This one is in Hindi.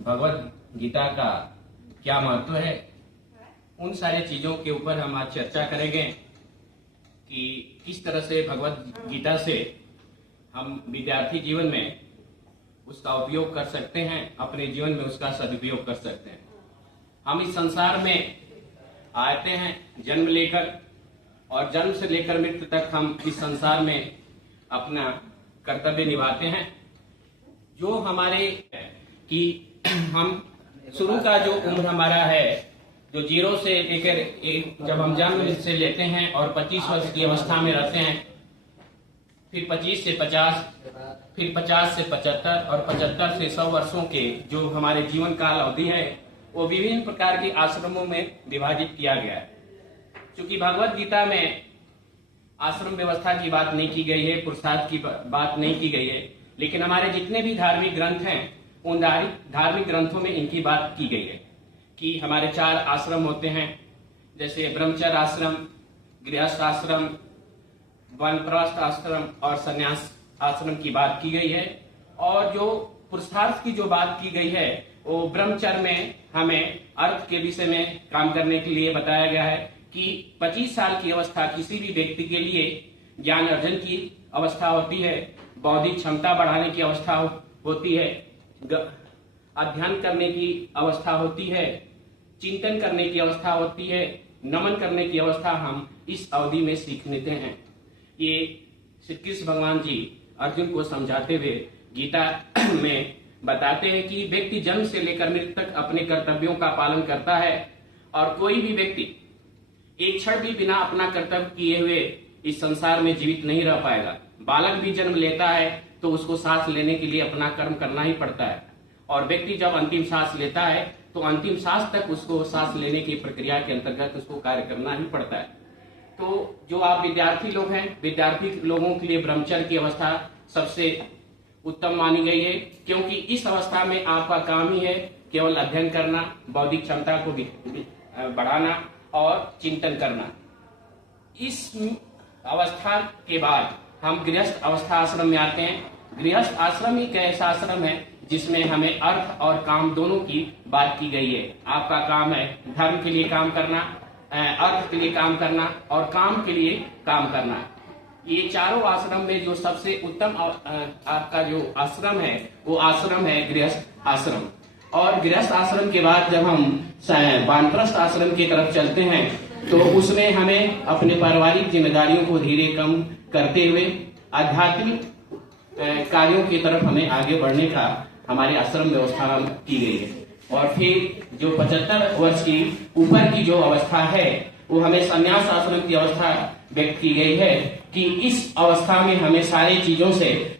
भगवत गीता का क्या महत्व है, उन सारी चीजों के ऊपर हम आज चर्चा करेंगे कि किस तरह से भगवत गीता से हम विद्यार्थी जीवन में उसका उपयोग कर सकते हैं, अपने जीवन में उसका सदुपयोग कर सकते हैं। हम इस संसार में आते हैं जन्म लेकर, और जन्म से लेकर मृत्यु तक हम इस संसार में अपना कर्तव्य निभाते हैं। जो हमारे कि हम शुरू का जो उम्र हमारा है, जो 0 से लेकर जब हम जन्म से लेते हैं और 25 वर्ष की अवस्था में रहते हैं, फिर 25 से 50, फिर 50 से 75 और 75 से 100 वर्षों के जो हमारे जीवन काल अवधि है, वो विभिन्न प्रकार के आश्रमों में विभाजित किया गया है। क्योंकि भगवत गीता में आश्रम व्यवस्था की बात नहीं की गई है, पुरुषार्थ की बात नहीं की गई है, लेकिन हमारे जितने भी धार्मिक ग्रंथ हैं उन धार्मिक ग्रंथों में इनकी बात की गई है कि हमारे 4 आश्रम होते हैं, जैसे ब्रह्मचर्य आश्रम, गृहस्थ आश्रम, वानप्रस्थ आश्रम और संन्यास आश्रम की बात की गई है। और जो पुरुषार्थ की जो बात की गई है वो ब्रह्मचर्य में हमें अर्थ के विषय में काम करने के लिए बताया गया है कि 25 साल की अवस्था किसी भी व्यक्ति के लिए ज्ञान अर्जन की अवस्था होती है, बौद्धिक क्षमता बढ़ाने की अवस्था होती है, अध्ययन करने की अवस्था होती है, चिंतन करने की अवस्था होती है, नमन करने की अवस्था हम इस अवधि में सीख लेते हैं। ये श्री कृष्ण भगवान जी अर्जुन को समझाते हुए गीता में बताते हैं कि व्यक्ति जन्म से लेकर मृत्यु तक अपने कर्तव्यों का पालन करता है, और कोई भी व्यक्ति एक क्षण भी बिना अपना कर्तव्य किए हुए इस संसार में जीवित नहीं रह पाएगा। बालक भी जन्म लेता है तो उसको सांस लेने के लिए अपना कर्म करना ही पड़ता है, और व्यक्ति जब अंतिम सांस लेता है तो अंतिम सांस तक उसको सांस लेने की प्रक्रिया के अंतर्गत उसको कार्य करना ही पड़ता है। तो जो आप विद्यार्थी लोग हैं, विद्यार्थी लोगों के लिए ब्रह्मचर्य की अवस्था सबसे उत्तम मानी गई है, क्योंकि इस अवस्था में आपका काम ही है केवल अध्ययन करना, बौद्धिक क्षमता को बढ़ाना और चिंतन करना। इस अवस्था के बाद हम गृहस्थ अवस्था आश्रम में आते हैं। गृहस्थ आश्रम ही ऐसा आश्रम है जिसमें हमें अर्थ और काम दोनों की बात की गई है। आपका काम है धर्म के लिए काम करना, अर्थ के लिए काम करना और काम के लिए काम करना। ये चारों आश्रम में जो सबसे उत्तम आपका जो आश्रम है वो आश्रम है गृहस्थ आश्रम। और गृहस्थ आश्रम के बाद जब हम वानप्रस्थ आश्रम की तरफ चलते हैं तो उसमें हमें अपने पारिवारिक जिम्मेदारियों को धीरे कम करते हुए आध्यात्मिक कार्यों की तरफ हमें आगे बढ़ने का हमारे आश्रम व्यवस्था की गई है। और फिर जो 75 वर्ष की ऊपर की जो अवस्था है वो हमें संन्यास आश्रम की अवस्था व्यक्त की गई है कि इस अवस्था में हमें सारी चीजों से